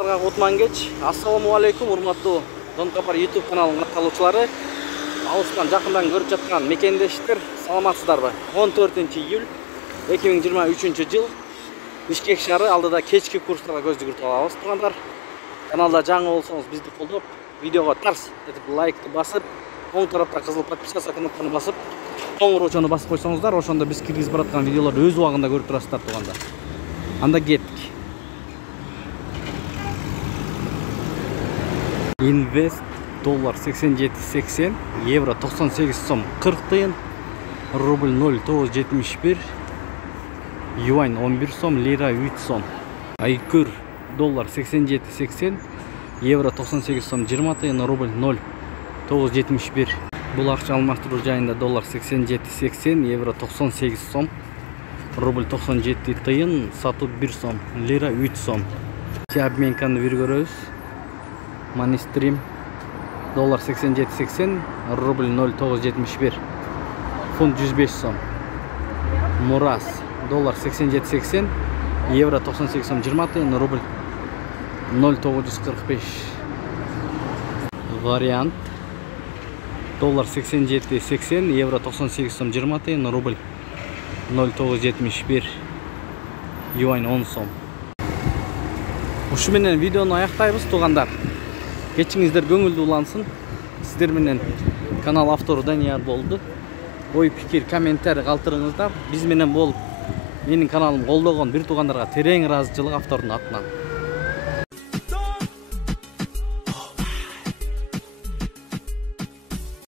Кутман кеч. Ассаламу алейкум, урматтуу Дон Капар YouTube каналынын катталуучулары. Алыстан жакындан көрүп жаткан мекендештер, саламатсыздарбы? 14 июль 2023 жыл Бишкек шаары алдыда кечки курстарга көз жүгүртүп алабыз. Туугандар, каналда жаңы болсоңуз бизди колдоп, видеого тарс этип лайкты басып, оң тарапта кызыл подписаться кнопканы басып, коңгуроочону басып койсоңуздар, ошондо биз киргизип бараткан видеолорду өз убагында көрүп турасыздар, туугандар. Анда кеттик. Инвест доллар 87.80, евро 98 сом 40 тыйын, рубль 0.971, юань 11 сом, лира 3 сом. Айкүр доллар 87.80, евро 98 сом 20 тыйын, рубль 0.971. Бул акча алмаштыруу жайында доллар 87.80, евро 98 сом, рубль 97 тыйын, сатуу 1 сом, лира 3 сом. Обменканы бир көрөбүз. Манистрим доллар 87.80, рубль 0.971, фунт 105 сом. Мурас доллар 87.80, евро 98 сом 20 тыйын, рубль 0.945. Вариант доллар 87.80, евро 98 сом 20 тыйын, рубль 0.971, юань 10 сом. Ушу менен видеону аяктайбыз, туугандар. Кечиңиздер көңүлдүү улансын. Сиздер менен канал автору Данияр болду. Ой, пикир, комментарий калтырыңыздар. Биз менен болуп, менин каналымды колдогон бир туугандарга терең ыраазычылык автордун атынан.